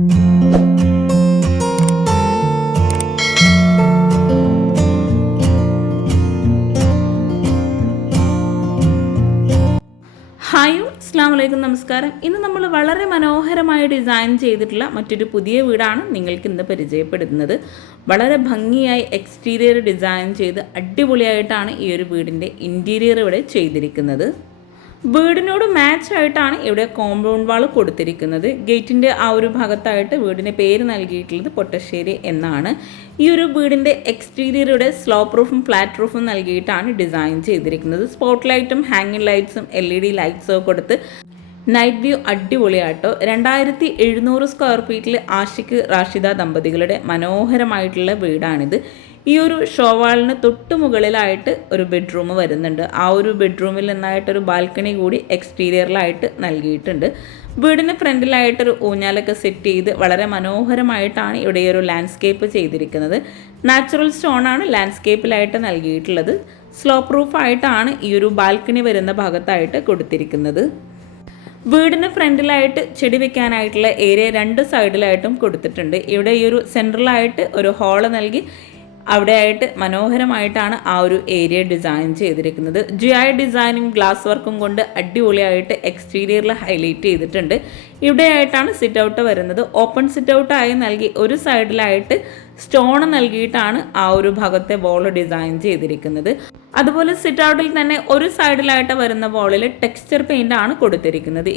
Hi അസ്സലാമു അലൈക്കും, നമസ്കാരം. ഇന്ന് നമ്മൾ വളരെ മനോഹരമായി ഡിസൈൻ ചെയ്തിട്ടുള്ള മറ്റൊരു പുതിയ വീടാണ് നിങ്ങൾക്ക് ഇന്ന് പരിചയപ്പെടുത്തുന്നത്. വളരെ ഭംഗിയായി എക്സ്റ്റീരിയർ ഡിസൈൻ ചെയ്ത് അടിപൊളിയായിട്ടാണ് ഈ ഒരു വീടിൻ്റെ ഇൻറ്റീരിയർ ഇവിടെ ചെയ്തിരിക്കുന്നത്. വീടിനോട് മാച്ച് ആയിട്ടാണ് ഇവിടെ കോമ്പൗണ്ട് വാൾ കൊടുത്തിരിക്കുന്നത്. ഗേറ്റിൻ്റെ ആ ഒരു ഭാഗത്തായിട്ട് വീടിൻ്റെ പേര് നൽകിയിട്ടുള്ളത് പൊട്ടശ്ശേരി എന്നാണ്. ഈ ഒരു വീടിൻ്റെ എക്സ്റ്റീരിയറുടെ സ്ലോപ്പ് റൂഫും ഫ്ലാറ്റ് റൂഫും നൽകിയിട്ടാണ് ഡിസൈൻ ചെയ്തിരിക്കുന്നത്. സ്പോട്ട് ലൈറ്റും ഹാങ്ങിങ് ലൈറ്റ്സും LED ലൈറ്റ്സും കൊടുത്ത് നൈറ്റ് വ്യൂ അടിപൊളിയാട്ടോ. 2700 സ്ക്വയർ ഫീറ്റിൽ ആഷിഖ് റാഷിദ ദമ്പതികളുടെ മനോഹരമായിട്ടുള്ള വീടാണിത്. ഈ ഒരു ഷോവാളിന് തൊട്ട് മുകളിലായിട്ട് ഒരു ബെഡ്റൂം വരുന്നുണ്ട്. ആ ഒരു ബെഡ്റൂമിൽ നിന്നായിട്ടൊരു ബാൽക്കണി കൂടി എക്സ്റ്റീരിയറിലായിട്ട് നൽകിയിട്ടുണ്ട്. വീടിന് ഫ്രണ്ടിലായിട്ടൊരു ഊഞ്ഞാലൊക്കെ സെറ്റ് ചെയ്ത് വളരെ മനോഹരമായിട്ടാണ് ഇവിടെ ഒരു ലാൻഡ്സ്കേപ്പ് ചെയ്തിരിക്കുന്നത്. നാച്ചുറൽ സ്റ്റോണാണ് ലാൻഡ്സ്കേപ്പിലായിട്ട് നൽകിയിട്ടുള്ളത്. സ്ലോപ്പ് റൂഫായിട്ടാണ് ഈ ഒരു ബാൽക്കണി വരുന്ന ഭാഗത്തായിട്ട് കൊടുത്തിരിക്കുന്നത്. വീടിന് ഫ്രണ്ടിലായിട്ട് ചെടി വെക്കാനായിട്ടുള്ള ഏരിയ രണ്ട് സൈഡിലായിട്ടും കൊടുത്തിട്ടുണ്ട്. ഇവിടെ ഈ ഒരു സെൻട്രലായിട്ട് ഒരു ഹോള് നൽകി അവിടെയായിട്ട് മനോഹരമായിട്ടാണ് ആ ഒരു ഏരിയ ഡിസൈൻ ചെയ്തിരിക്കുന്നത്. GI ഡിസൈനിങ് ഗ്ലാസ് വർക്കും കൊണ്ട് അടിപൊളിയായിട്ട് എക്സ്റ്റീരിയറിൽ ഹൈലൈറ്റ് ചെയ്തിട്ടുണ്ട്. ഇവിടെയായിട്ടാണ് സിറ്റ് ഔട്ട് വരുന്നത്. ഓപ്പൺ സിറ്റ് ഔട്ടായി നൽകി ഒരു സൈഡിലായിട്ട് സ്റ്റോൺ നൽകിയിട്ടാണ് ആ ഒരു ഭാഗത്തെ വോൾ ഡിസൈൻ ചെയ്തിരിക്കുന്നത്. അതുപോലെ സിറ്റ് ഔട്ടിൽ തന്നെ ഒരു സൈഡിലായിട്ട് വരുന്ന വോളിൽ ടെക്സ്ചർ പെയിന്റ് ആണ് കൊടുത്തിരിക്കുന്നത്.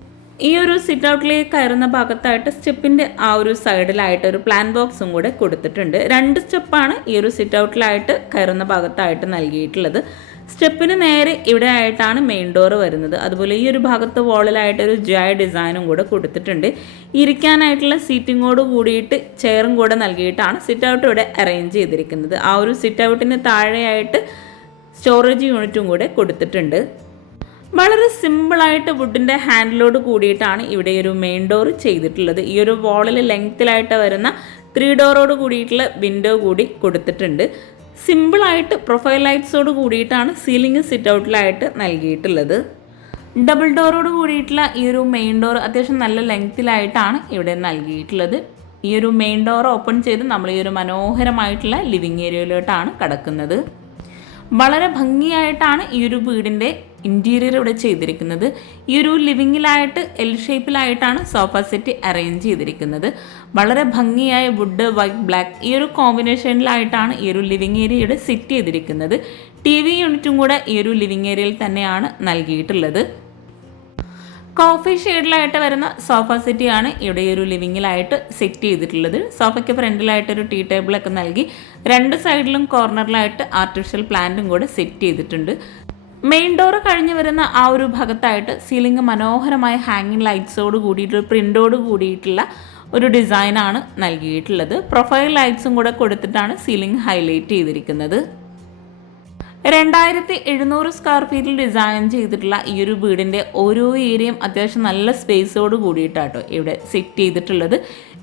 ഈ ഒരു സിറ്റ് ഔട്ടിലേക്ക് കയറുന്ന ഭാഗത്തായിട്ട് സ്റ്റെപ്പിൻ്റെ ആ ഒരു സൈഡിലായിട്ട് ഒരു പ്ലാൻ ബോക്സും കൂടെ കൊടുത്തിട്ടുണ്ട്. 2 സ്റ്റെപ്പാണ് ഈ ഒരു സിറ്റ് ഔട്ടിലായിട്ട് കയറുന്ന ഭാഗത്തായിട്ട് നൽകിയിട്ടുള്ളത്. സ്റ്റെപ്പിന് നേരെ ഇവിടെ ആയിട്ടാണ് മെയിൻ ഡോർ വരുന്നത്. അതുപോലെ ഈ ഒരു ഭാഗത്ത് വോളിലായിട്ടൊരു GI ഡിസൈനും കൂടെ കൊടുത്തിട്ടുണ്ട്. ഇരിക്കാനായിട്ടുള്ള സീറ്റിങ്ങോട് കൂടിയിട്ട് ചെയറും കൂടെ നൽകിയിട്ടാണ് സിറ്റ് ഔട്ട് ഇവിടെ അറേഞ്ച് ചെയ്തിരിക്കുന്നത്. ആ ഒരു സിറ്റ് ഔട്ടിന് താഴെയായിട്ട് സ്റ്റോറേജ് യൂണിറ്റും കൂടെ കൊടുത്തിട്ടുണ്ട്. വളരെ സിമ്പിളായിട്ട് വുഡിൻ്റെ ഹാൻഡിലോട് കൂടിയിട്ടാണ് ഇവിടെ ഒരു മെയിൻ ഡോർ ചെയ്തിട്ടുള്ളത്. ഈ ഒരു വാളിൽ ലെങ്ത്തിലായിട്ട് വരുന്ന 3 ഡോറോട് കൂടിയിട്ടുള്ള വിൻഡോ കൂടി കൊടുത്തിട്ടുണ്ട്. സിമ്പിളായിട്ട് പ്രൊഫൈൽ ലൈറ്റ്സോട് കൂടിയിട്ടാണ് സീലിംഗ് സിറ്റ് ഔട്ടിലായിട്ട് നൽകിയിട്ടുള്ളത്. ഡബിൾ ഡോറോട് കൂടിയിട്ടുള്ള ഈ ഒരു മെയിൻ ഡോർ അത്യാവശ്യം നല്ല ലെങ്ത്തിലായിട്ടാണ് ഇവിടെ നൽകിയിട്ടുള്ളത്. ഈ ഒരു മെയിൻ ഡോർ ഓപ്പൺ ചെയ്ത് നമ്മൾ ഈ ഒരു മനോഹരമായിട്ടുള്ള ലിവിങ് ഏരിയയിലോട്ടാണ് കടക്കുന്നത്. വളരെ ഭംഗിയായിട്ടാണ് ഈ ഒരു വീടിൻ്റെ ഇൻറ്റീരിയർ ഇവിടെ ചെയ്തിരിക്കുന്നത്. ഈ ഒരു ലിവിങ്ങിലായിട്ട് ഷേപ്പിലായിട്ടാണ് സോഫ സെറ്റ് അറേഞ്ച് ചെയ്തിരിക്കുന്നത്. വളരെ ഭംഗിയായ വുഡ്, വൈറ്റ്, ബ്ലാക്ക് ഈ ഒരു കോമ്പിനേഷനിലായിട്ടാണ് ഈ ഒരു ലിവിങ് ഏരിയയുടെ സെറ്റ് ചെയ്തിരിക്കുന്നത്. TV യൂണിറ്റും കൂടെ ഈ ഒരു ലിവിങ് ഏരിയയിൽ തന്നെയാണ് നൽകിയിട്ടുള്ളത്. കോഫി ഷെയ്ഡിലായിട്ട് വരുന്ന സോഫ സെറ്റിയാണ് ഇവിടെ ഒരു ലിവിങ്ങിലായിട്ട് സെറ്റ് ചെയ്തിട്ടുള്ളത്. സോഫയ്ക്ക് ഫ്രണ്ടിലായിട്ടൊരു ടീ ടേബിളൊക്കെ നൽകി 2 സൈഡിലും കോർണറിലായിട്ട് ആർട്ടിഫിഷ്യൽ പ്ലാന്റും കൂടെ സെറ്റ് ചെയ്തിട്ടുണ്ട്. മെയിൻ ഡോർ കഴിഞ്ഞ് വരുന്ന ആ ഒരു ഭാഗത്തായിട്ട് സീലിംഗ് മനോഹരമായ ഹാങ്ങിങ് ലൈറ്റ്സോട് കൂടിയിട്ട് പ്രിൻ്റോട് കൂടിയിട്ടുള്ള ഒരു ഡിസൈനാണ് നൽകിയിട്ടുള്ളത്. പ്രൊഫൈൽ ലൈറ്റ്സും കൂടെ കൊടുത്തിട്ടാണ് സീലിംഗ് ഹൈലൈറ്റ് ചെയ്തിരിക്കുന്നത്. 2700 സ്ക്വയർ ഫീറ്റിൽ ഡിസൈൻ ചെയ്തിട്ടുള്ള ഈ ഒരു വീടിൻ്റെ ഓരോ ഏരിയയും അത്യാവശ്യം നല്ല സ്പേസോട് കൂടിയിട്ടാട്ടോ ഇവിടെ സെറ്റ് ചെയ്തിട്ടുള്ളത്.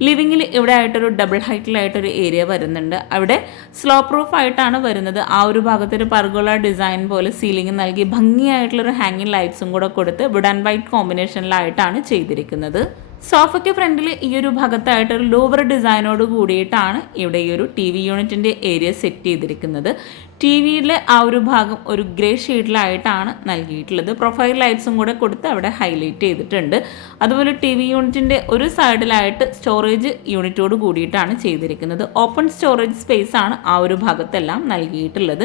ലിവിങ്ങിൽ ഇവിടെ ആയിട്ടൊരു ഡബിൾ ഹൈറ്റിലായിട്ടൊരു ഏരിയ വരുന്നുണ്ട്. അവിടെ സ്ലോപ്പ് റൂഫ് ആയിട്ടാണ് വരുന്നത്. ആ ഒരു ഭാഗത്തൊരു പർഗോള ഡിസൈൻ പോലെ സീലിംഗ് നൽകി ഭംഗിയായിട്ടുള്ളൊരു ഹാങ്ങിങ് ലൈറ്റ്സും കൂടെ കൊടുത്ത് വുഡ് ആൻഡ് വൈറ്റ് കോമ്പിനേഷനിലായിട്ടാണ് ചെയ്തിരിക്കുന്നത്. സോഫയ്ക്ക് ഫ്രണ്ടിൽ ഈ ഒരു ഭാഗത്തായിട്ടൊരു ലോവർ ഡിസൈനോട് കൂടിയിട്ടാണ് ഇവിടെ ഈ ഒരു TV യൂണിറ്റിൻ്റെ ഏരിയ സെറ്റ് ചെയ്തിരിക്കുന്നത്. TVയിലെ ആ ഒരു ഭാഗം ഒരു ഗ്രേ ഷെയ്ഡിലായിട്ടാണ് നൽകിയിട്ടുള്ളത്. പ്രൊഫൈൽ ലൈറ്റ്സും കൂടെ കൊടുത്ത് അവിടെ ഹൈലൈറ്റ് ചെയ്തിട്ടുണ്ട്. അതുപോലെ TV യൂണിറ്റിൻ്റെ ഒരു സൈഡിലായിട്ട് സ്റ്റോറേജ് യൂണിറ്റോട് കൂടിയിട്ടാണ് ചെയ്തിരിക്കുന്നത്. ഓപ്പൺ സ്റ്റോറേജ് സ്പേസ് ആണ് ആ ഒരു ഭാഗത്തെല്ലാം നൽകിയിട്ടുള്ളത്.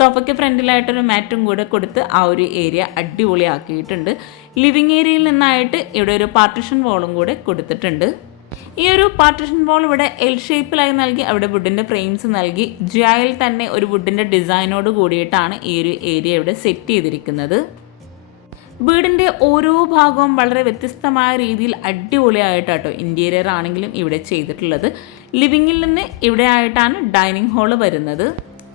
സോഫയ്ക്ക് ഫ്രണ്ടിലായിട്ടൊരു മാറ്റും കൂടെ കൊടുത്ത് ആ ഒരു ഏരിയ അടിപൊളിയാക്കിയിട്ടുണ്ട്. ലിവിങ് ഏരിയയിൽ നിന്നായിട്ട് ഇവിടെ ഒരു പാർട്ടിഷൻ വാളും കൂടെ കൊടുത്തിട്ടുണ്ട്. ഈ ഒരു പാർട്ടിഷൻ വാൾ ഇവിടെ ഷേപ്പിലായി നൽകി അവിടെ വുഡിൻ്റെ ഫ്രെയിംസ് നൽകി GIയിൽ തന്നെ ഒരു വുഡിൻ്റെ ഡിസൈനോട് കൂടിയിട്ടാണ് ഈ ഒരു ഏരിയ ഇവിടെ സെറ്റ് ചെയ്തിരിക്കുന്നത്. വീടിൻ്റെ ഓരോ ഭാഗവും വളരെ വ്യത്യസ്തമായ രീതിയിൽ അടിപൊളിയായിട്ടാട്ടോ ഇൻറ്റീരിയർ ആണെങ്കിലും ഇവിടെ ചെയ്തിട്ടുള്ളത്. ലിവിങ്ങിൽ നിന്ന് ഇവിടെ ആയിട്ടാണ് ഡൈനിങ് ഹാള് വരുന്നത്.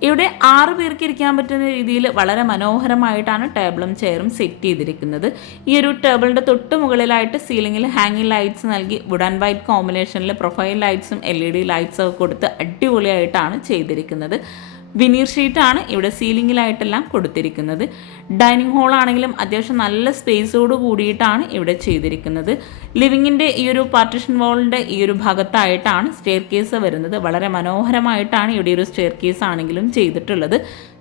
ഇവിടെ 6 പേർക്ക് ഇരിക്കാൻ പറ്റുന്ന രീതിയിൽ വളരെ മനോഹരമായിട്ടാണ് ടേബിളും ചെയറും സെറ്റ് ചെയ്തിരിക്കുന്നത്. ഈ ഒരു ടേബിളിൻ്റെ തൊട്ട് മുകളിലായിട്ട് സീലിംഗിൽ ഹാങ്ങിങ് ലൈറ്റ്സ് നൽകി വുഡ് ആൻഡ് വൈറ്റ് കോമ്പിനേഷനിൽ പ്രൊഫൈൽ ലൈറ്റ്സും LED ലൈറ്റ്സും ഒക്കെ കൊടുത്ത് അടിപൊളിയായിട്ടാണ് ചെയ്തിരിക്കുന്നത്. വിനീർ ഷീറ്റാണ് ഇവിടെ സീലിങ്ങിലായിട്ടെല്ലാം കൊടുത്തിരിക്കുന്നത്. ഡൈനിങ് ഹോൾ ആണെങ്കിലും അത്യാവശ്യം നല്ല സ്പേസോട് കൂടിയിട്ടാണ് ഇവിടെ ചെയ്തിരിക്കുന്നത്. ലിവിങ്ങിൻ്റെ ഈ ഒരു പാർട്ടീഷൻ വാളിൻ്റെ ഈ ഒരു ഭാഗത്തായിട്ടാണ് സ്റ്റെയർ കേസ് വരുന്നത്. വളരെ മനോഹരമായിട്ടാണ് ഇവിടെ ഒരു സ്റ്റെയർ കേസ് ആണെങ്കിലും ചെയ്തിട്ടുള്ളത്.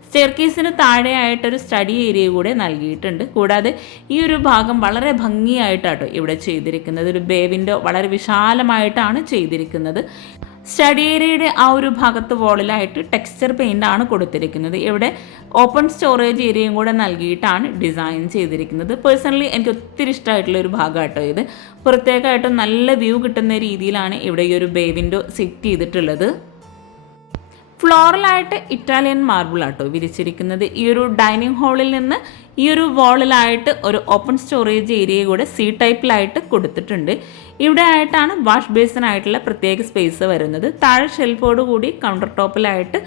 സ്റ്റെയർ കേസിന് താഴെയായിട്ടൊരു സ്റ്റഡി ഏരിയ കൂടെ നൽകിയിട്ടുണ്ട്. കൂടാതെ ഈ ഒരു ഭാഗം വളരെ ഭംഗിയായിട്ടാട്ടോ ഇവിടെ ചെയ്തിരിക്കുന്നത്. ഒരു ബേ വിൻഡോ വളരെ വിശാലമായിട്ടാണ് ചെയ്തിരിക്കുന്നത്. സ്റ്റഡി ഏരിയയുടെ ആ ഒരു ഭാഗത്ത് വോളിലായിട്ട് ടെക്സ്ചർ പെയിൻ്റ് ആണ് കൊടുത്തിരിക്കുന്നത്. ഇവിടെ ഓപ്പൺ സ്റ്റോറേജ് ഏരിയയും കൂടെ നൽകിയിട്ടാണ് ഡിസൈൻ ചെയ്തിരിക്കുന്നത്. പേഴ്സണലി എനിക്ക് ഒത്തിരി ഇഷ്ടമായിട്ടുള്ള ഒരു ഭാഗമാട്ടോ ഇത്. പ്രത്യേകമായിട്ടും നല്ല വ്യൂ കിട്ടുന്ന രീതിയിലാണ് ഇവിടെ ഈ ഒരു ബേ വിൻഡോ സെറ്റ് ചെയ്തിട്ടുള്ളത്. ഫ്ലോറലായിട്ട് ഇറ്റാലിയൻ മാർബിൾ ആട്ടോ വിരിച്ചിരിക്കുന്നത്. ഈ ഒരു ഡൈനിങ് ഹാളിൽ നിന്ന് ഈ ഒരു വാളിലായിട്ട് ഒരു ഓപ്പൺ സ്റ്റോറേജ് ഏരിയ കൂടെ സി ടൈപ്പിലായിട്ട് കൊടുത്തിട്ടുണ്ട്. ഇവിടെ ആയിട്ടാണ് വാഷ് ബേസിനായിട്ടുള്ള പ്രത്യേക സ്പേസ് വരുന്നത്. താഴെ ഷെൽഫോട് കൂടി കൗണ്ടർ ടോപ്പിലായിട്ട്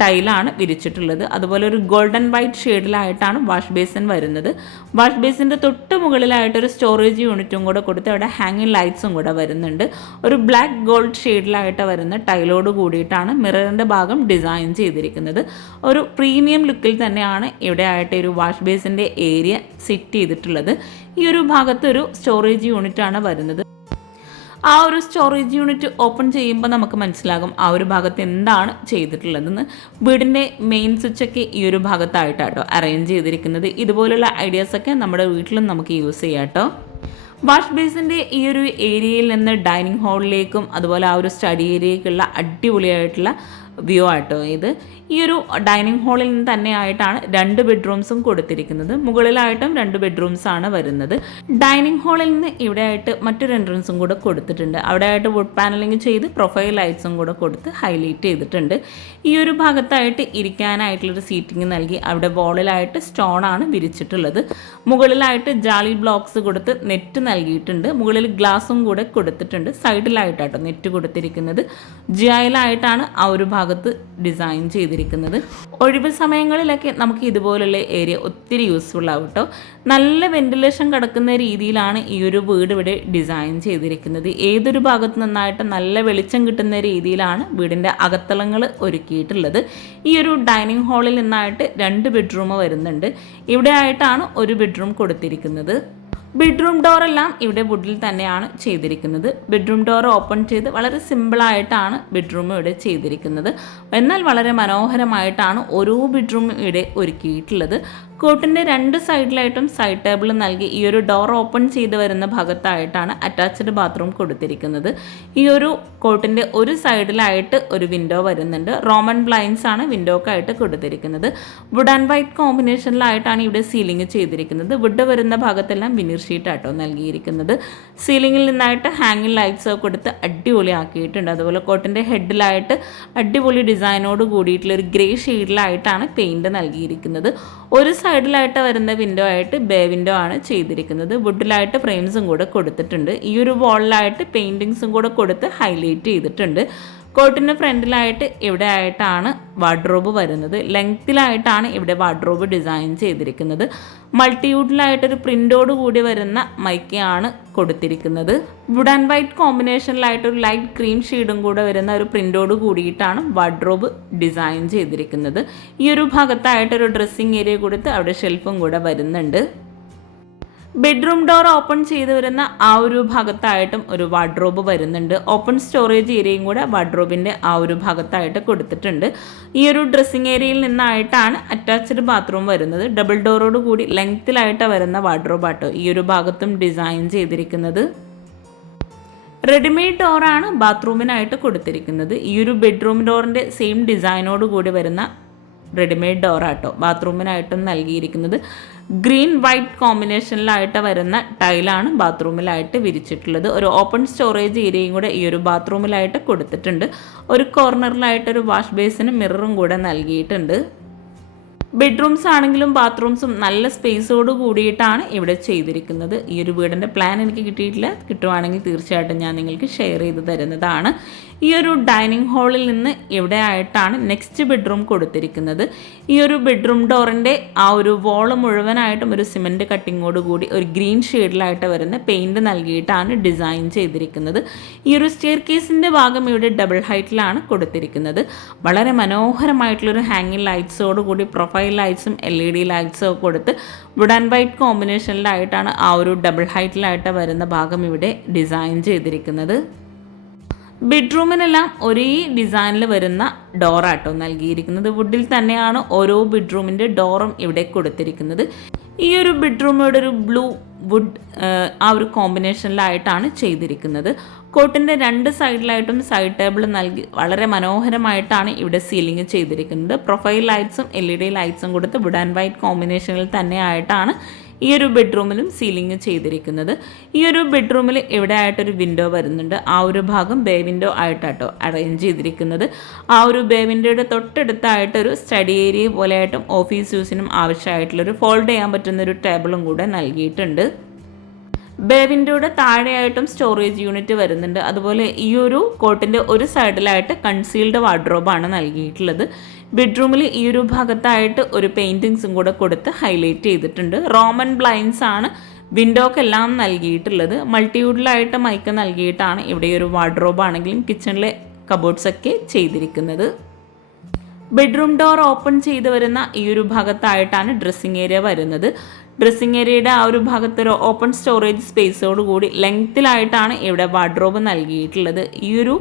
ടൈലാണ് വിരിച്ചിട്ടുള്ളത്. അതുപോലെ ഒരു ഗോൾഡൻ വൈറ്റ് ഷെയ്ഡിലായിട്ടാണ് വാഷ് ബേസിൻ വരുന്നത്. വാഷ് ബേസിൻ്റെ തൊട്ട് മുകളിലായിട്ടൊരു സ്റ്റോറേജ് യൂണിറ്റും കൂടെ കൊടുത്ത് അവിടെ ഹാങ്ങിങ് ലൈറ്റ്സും കൂടെ വരുന്നുണ്ട്. ഒരു ബ്ലാക്ക് ഗോൾഡ് ഷെയ്ഡിലായിട്ട് വരുന്ന ടൈലോട് കൂടിയിട്ടാണ് മിററിൻ്റെ ഭാഗം ഡിസൈൻ ചെയ്തിരിക്കുന്നത്. ഒരു പ്രീമിയം ലുക്കിൽ തന്നെയാണ് ഇവിടെ ആയിട്ട് ഒരു വാഷ് ബേസിൻ്റെ ഏരിയ സെറ്റ് ചെയ്തിട്ടുള്ളത്. ഈ ഒരു ഭാഗത്ത് ഒരു സ്റ്റോറേജ് യൂണിറ്റാണ് വരുന്നത്. ആ ഒരു സ്റ്റോറേജ് യൂണിറ്റ് ഓപ്പൺ ചെയ്യുമ്പോൾ നമുക്ക് മനസ്സിലാകും ആ ഒരു ഭാഗത്ത് എന്താണ് ചെയ്തിട്ടുള്ളതെന്ന്. വീടിൻ്റെ മെയിൻ സ്വിച്ചൊക്കെ ഈ ഒരു ഭാഗത്തായിട്ടാട്ടോ അറേഞ്ച് ചെയ്തിരിക്കുന്നത്. ഇതുപോലുള്ള ഐഡിയാസൊക്കെ നമ്മുടെ വീട്ടിലും നമുക്ക് യൂസ് ചെയ്യാം കേട്ടോ. വാഷ് ബേസിൻ്റെ ഈ ഒരു ഏരിയയിൽ നിന്ന് ഡൈനിങ് ഹാളിലേക്കും അതുപോലെ ആ ഒരു സ്റ്റഡി ഏരിയയ്ക്കുള്ള അടിപൊളിയായിട്ടുള്ള വ്യൂ ആട്ടോ ഇത്. ഈ ഒരു ഡൈനിങ് ഹാളിൽ നിന്ന് തന്നെയായിട്ടാണ് 2 ബെഡ്റൂംസും കൊടുത്തിരിക്കുന്നത്. മുകളിലായിട്ടും 2 ബെഡ്റൂംസ് ആണ് വരുന്നത്. ഡൈനിങ് ഹാളിൽ നിന്ന് ഇവിടെ ആയിട്ട് മറ്റൊരു എൻട്രൻസും കൂടെ കൊടുത്തിട്ടുണ്ട്. അവിടെ ആയിട്ട് വുഡ് പാനലിംഗ് ചെയ്ത് പ്രൊഫൈൽ ലൈറ്റ്സും കൂടെ കൊടുത്ത് ഹൈലൈറ്റ് ചെയ്തിട്ടുണ്ട്. ഈ ഒരു ഭാഗത്തായിട്ട് ഇരിക്കാനായിട്ടുള്ളൊരു സീറ്റിംഗ് നൽകി അവിടെ വോളിലായിട്ട് സ്റ്റോണാണ് വിരിച്ചിട്ടുള്ളത്. മുകളിലായിട്ട് ജാലി ബ്ലോക്സ് കൊടുത്ത് നെറ്റ് നൽകിയിട്ടുണ്ട്. മുകളിൽ ഗ്ലാസും കൂടെ കൊടുത്തിട്ടുണ്ട്. സൈഡിലായിട്ടാട്ടോ നെറ്റ് കൊടുത്തിരിക്കുന്നത്. ജിയായിലായിട്ടാണ് ആ ഒരു ഭാഗത്ത് ഡിസൈൻ ചെയ്തിരിക്കുന്നത്. ഒഴിവ് സമയങ്ങളിലൊക്കെ നമുക്ക് ഇതുപോലുള്ള ഏരിയ ഒത്തിരി യൂസ്ഫുൾ ആവും കേട്ടോ. നല്ല വെന്റിലേഷൻ കിടക്കുന്ന രീതിയിലാണ് ഈ ഒരു വീട് ഇവിടെ ഡിസൈൻ ചെയ്തിരിക്കുന്നത്. ഏതൊരു ഭാഗത്ത് നിന്നായിട്ട് നല്ല വെളിച്ചം കിട്ടുന്ന രീതിയിലാണ് വീടിൻ്റെ അകത്തളങ്ങൾ ഒരുക്കിയിട്ടുള്ളത്. ഈ ഒരു ഡൈനിങ് ഹാളിൽ നിന്നായിട്ട് 2 ബെഡ്റൂം വരുന്നുണ്ട്. ഇവിടെ ആയിട്ടാണ് ഒരു ബെഡ്റൂം കൊടുത്തിരിക്കുന്നത്. ബെഡ്റൂം ഡോറെല്ലാം ഇവിടെ വുഡിൽ തന്നെയാണ് ചെയ്തിരിക്കുന്നത്. ബെഡ്റൂം ഡോർ ഓപ്പൺ ചെയ്ത് വളരെ സിമ്പിളായിട്ടാണ് ബെഡ്റൂം ഇവിടെ ചെയ്തിരിക്കുന്നത്. എന്നാൽ വളരെ മനോഹരമായിട്ടാണ് ഓരോ ബെഡ്റൂമും ഇവിടെ ഒരുക്കിയിട്ടുള്ളത്. കോട്ടിൻ്റെ 2 സൈഡിലായിട്ടും സൈഡ് ടേബിൾ നൽകി ഈ ഒരു ഡോർ ഓപ്പൺ ചെയ്ത് വരുന്ന ഭാഗത്തായിട്ടാണ് അറ്റാച്ച്ഡ് ബാത്റൂം കൊടുത്തിരിക്കുന്നത്. ഈ ഒരു കോട്ടിൻ്റെ ഒരു സൈഡിലായിട്ട് ഒരു വിൻഡോ വരുന്നുണ്ട്. റോമൻ ബ്ലൈൻഡ്സ് ആണ് വിൻഡോക്കായിട്ട് കൊടുത്തിരിക്കുന്നത്. വുഡ് ആൻഡ് വൈറ്റ് കോമ്പിനേഷനിലായിട്ടാണ് ഇവിടെ സീലിംഗ് ചെയ്തിരിക്കുന്നത്. വുഡ് വരുന്ന ഭാഗത്തെല്ലാം വിനീർ ഷീറ്റാട്ടോ നൽകിയിരിക്കുന്നത്. സീലിംഗിൽ നിന്നായിട്ട് ഹാങ്ങിങ് ലൈറ്റ്സ് കൊടുത്ത് അടിപൊളിയാക്കിയിട്ടുണ്ട്. അതുപോലെ കോട്ടിൻ്റെ ഹെഡിലായിട്ട് അടിപൊളി ഡിസൈനോട് കൂടിയിട്ടുള്ള ഒരു ഗ്രേ ഷെയ്ഡിലായിട്ടാണ് പെയിൻറ് നൽകിയിരിക്കുന്നത്. ഒരു സൈഡിലായിട്ട് വരുന്ന വിൻഡോ ആയിട്ട് ബേ വിൻഡോ ആണ് ചെയ്തിരിക്കുന്നത്. വുഡിലായിട്ട് ഫ്രെയിംസും കൂടെ കൊടുത്തിട്ടുണ്ട്. ഈ ഒരു വാളിലായിട്ട് പെയിൻറ്റിങ്സും കൂടെ കൊടുത്ത് ഹൈലൈറ്റ് ചെയ്തിട്ടുണ്ട്. കോട്ടിൻ്റെ ഫ്രണ്ടിലായിട്ട് ഇവിടെ ആയിട്ടാണ് വാർഡ്രോബ് വരുന്നത്. ലെങ്ത്തിലായിട്ടാണ് ഇവിടെ വാർഡ്രോബ് ഡിസൈൻ ചെയ്തിരിക്കുന്നത്. മൾട്ടിവുഡിലായിട്ടൊരു പ്രിൻ്റോട് കൂടി വരുന്ന മൈക്കയാണ് കൊടുത്തിരിക്കുന്നത്. വുഡ് ആൻഡ് വൈറ്റ് കോമ്പിനേഷനിലായിട്ടൊരു ലൈറ്റ് ക്രീം ഷെയ്ഡും കൂടെ വരുന്ന ഒരു പ്രിൻ്റോട് കൂടിയിട്ടാണ് വാർഡ്രോബ് ഡിസൈൻ ചെയ്തിരിക്കുന്നത്. ഈ ഒരു ഭാഗത്തായിട്ടൊരു ഡ്രസ്സിങ് ഏരിയ കൊടുത്ത് അവിടെ ഷെൽഫും കൂടെ വരുന്നുണ്ട്. ബെഡ്റൂം ഡോർ ഓപ്പൺ ചെയ്ത് വരുന്ന ആ ഒരു ഭാഗത്തായിട്ടും ഒരു വാർഡ്രോബ് വരുന്നുണ്ട്. ഓപ്പൺ സ്റ്റോറേജ് ഏരിയയും കൂടെ വാർഡ്രോബിൻ്റെ ആ ഒരു ഭാഗത്തായിട്ട് കൊടുത്തിട്ടുണ്ട്. ഈ ഒരു ഡ്രസ്സിങ് ഏരിയയിൽ നിന്നായിട്ടാണ് അറ്റാച്ച്ഡ് ബാത്റൂം വരുന്നത്. ഡബിൾ ഡോറോട് കൂടി ലെങ്ത്തിലായിട്ട് വരുന്ന വാർഡ്രോബാട്ടോ ഈ ഒരു ഭാഗത്തും ഡിസൈൻ ചെയ്തിരിക്കുന്നത്. റെഡിമെയ്ഡ് ഡോറാണ് ബാത്റൂമിനായിട്ട് കൊടുത്തിരിക്കുന്നത്. ഈ ഒരു ബെഡ്റൂം ഡോറിൻ്റെ സെയിം ഡിസൈനോട് കൂടി വരുന്ന റെഡിമെയ്ഡ് ഡോറാട്ടോ ബാത്റൂമിനായിട്ടും നൽകിയിരിക്കുന്നത്. ഗ്രീൻ വൈറ്റ് കോമ്പിനേഷനിലായിട്ട് വരുന്ന ടൈലാണ് ബാത്റൂമിലായിട്ട് വിരിച്ചിട്ടുള്ളത്. ഒരു ഓപ്പൺ സ്റ്റോറേജ് ഏരിയയും കൂടെ ഈ ഒരു ബാത്റൂമിലായിട്ട് കൊടുത്തിട്ടുണ്ട്. ഒരു കോർണറിലായിട്ടൊരു വാഷ് ബേസിനും മിററും കൂടെ നൽകിയിട്ടുണ്ട്. ബെഡ്റൂംസ് ആണെങ്കിലും ബാത്റൂംസും നല്ല സ്പേസോട് കൂടിയിട്ടാണ് ഇവിടെ ചെയ്തിരിക്കുന്നത്. ഈ ഒരു വീടിൻ്റെ പ്ലാൻ എനിക്ക് കിട്ടിയിട്ടില്ല, കിട്ടുവാണെങ്കിൽ തീർച്ചയായിട്ടും ഞാൻ നിങ്ങൾക്ക് ഷെയർ ചെയ്ത് തരുന്നതാണ്. ഈ ഒരു ഡൈനിങ് ഹാളിൽ നിന്ന് ഇവിടെ ആയിട്ടാണ് നെക്സ്റ്റ് ബെഡ്റൂം കൊടുത്തിരിക്കുന്നത്. ഈ ഒരു ബെഡ്റൂം ഡോറിൻ്റെ ആ ഒരു വോള് മുഴുവനായിട്ടും ഒരു സിമൻറ്റ് കട്ടിങ്ങോട് കൂടി ഒരു ഗ്രീൻ ഷെയ്ഡിലായിട്ട് വരുന്ന പെയിൻറ് നൽകിയിട്ടാണ് ഡിസൈൻ ചെയ്തിരിക്കുന്നത്. ഈ ഒരു സ്റ്റെയർ കേസിൻ്റെ ഭാഗം ഇവിടെ ഡബിൾ ഹൈറ്റിലാണ് കൊടുത്തിരിക്കുന്നത്. വളരെ മനോഹരമായിട്ടുള്ളൊരു ഹാങ്ങിങ് ലൈറ്റ്സോട് കൂടി പ്രൊഫൈൽ ലൈറ്റ്സും LED ലൈറ്റ്സും ഒക്കെ കൊടുത്ത് വുഡ് ആൻഡ് വൈറ്റ് കോമ്പിനേഷനിലായിട്ടാണ് ആ ഒരു ഡബിൾ ഹൈറ്റിലായിട്ട് വരുന്ന ഭാഗം ഇവിടെ ഡിസൈൻ ചെയ്തിരിക്കുന്നത്. ബെഡ്റൂമിനെല്ലാം ഒരേ ഡിസൈനിൽ വരുന്ന ഡോറാട്ടോ നൽകിയിരിക്കുന്നത്. വുഡിൽ തന്നെയാണ് ഓരോ ബെഡ്റൂമിൻ്റെ ഡോറും ഇവിടെ കൊടുത്തിരിക്കുന്നത്. ഈ ഒരു ബെഡ്റൂം ഇവിടെ ഒരു ബ്ലൂ വുഡ് ആ ഒരു കോമ്പിനേഷനിലായിട്ടാണ് ചെയ്തിരിക്കുന്നത്. കോട്ടിൻ്റെ രണ്ട് സൈഡിലായിട്ടും സൈഡ് ടേബിൾ നൽകി വളരെ മനോഹരമായിട്ടാണ് ഇവിടെ സീലിംഗ് ചെയ്തിരിക്കുന്നത്. പ്രൊഫൈൽ ലൈറ്റ്സും LED ലൈറ്റ്സും കൊടുത്ത് വുഡ് ആൻഡ് വൈറ്റ് കോമ്പിനേഷനിൽ തന്നെ ആയിട്ടാണ് ഈ ഒരു ബെഡ്റൂമിലും സീലിംഗ് ചെയ്തിരിക്കുന്നത്. ഈ ഒരു ബെഡ്റൂമിൽ ഇവിടെ ആയിട്ടൊരു വിൻഡോ വരുന്നുണ്ട്. ആ ഒരു ഭാഗം ബേ വിൻഡോ ആയിട്ടാട്ടോ അറേഞ്ച് ചെയ്തിരിക്കുന്നത്. ആ ഒരു ബേ വിൻഡോയുടെ തൊട്ടടുത്തായിട്ടൊരു സ്റ്റഡി ഏരിയ പോലെയായിട്ടും ഓഫീസ് യൂസിനും ആവശ്യമായിട്ടുള്ളൊരു ഫോൾഡ് ചെയ്യാൻ പറ്റുന്നൊരു ടേബിളും കൂടെ നൽകിയിട്ടുണ്ട്. ബേ വിൻഡോയുടെ താഴെയായിട്ടും സ്റ്റോറേജ് യൂണിറ്റ് വരുന്നുണ്ട്. അതുപോലെ ഈ ഒരു കോട്ടിൻ്റെ ഒരു സൈഡിലായിട്ട് കൺസീൽഡ് വാർഡ്രോബാണ് നൽകിയിട്ടുള്ളത്. ബെഡ്റൂമിൽ ഈ ഒരു ഭാഗത്തായിട്ട് ഒരു പെയിൻറ്റിങ്സും കൂടെ കൊടുത്ത് ഹൈലൈറ്റ് ചെയ്തിട്ടുണ്ട്. റോമൻ ബ്ലൈൻഡ്സ് ആണ് വിൻഡോക്കെല്ലാം നൽകിയിട്ടുള്ളത്. മൾട്ടിവുഡിലായിട്ട് മൈക്ക് നൽകിയിട്ടാണ് ഇവിടെ ഒരു വാർഡ്രോബ് ആണെങ്കിലും കിച്ചണിലെ കബോർഡ്സൊക്കെ ചെയ്തിരിക്കുന്നത്. ബെഡ്റൂം ഡോർ ഓപ്പൺ ചെയ്ത് വരുന്ന ഈ ഒരു ഭാഗത്തായിട്ടാണ് ഡ്രസ്സിങ് ഏരിയ വരുന്നത്. ഡ്രസ്സിങ് ഏരിയയുടെ ആ ഒരു ഭാഗത്തൊരു ഓപ്പൺ സ്റ്റോറേജ് സ്പേസോട് കൂടി ലെങ്ത്തിലായിട്ടാണ് ഇവിടെ വാർഡ്രോബ് നൽകിയിട്ടുള്ളത്. ഈ ഒരു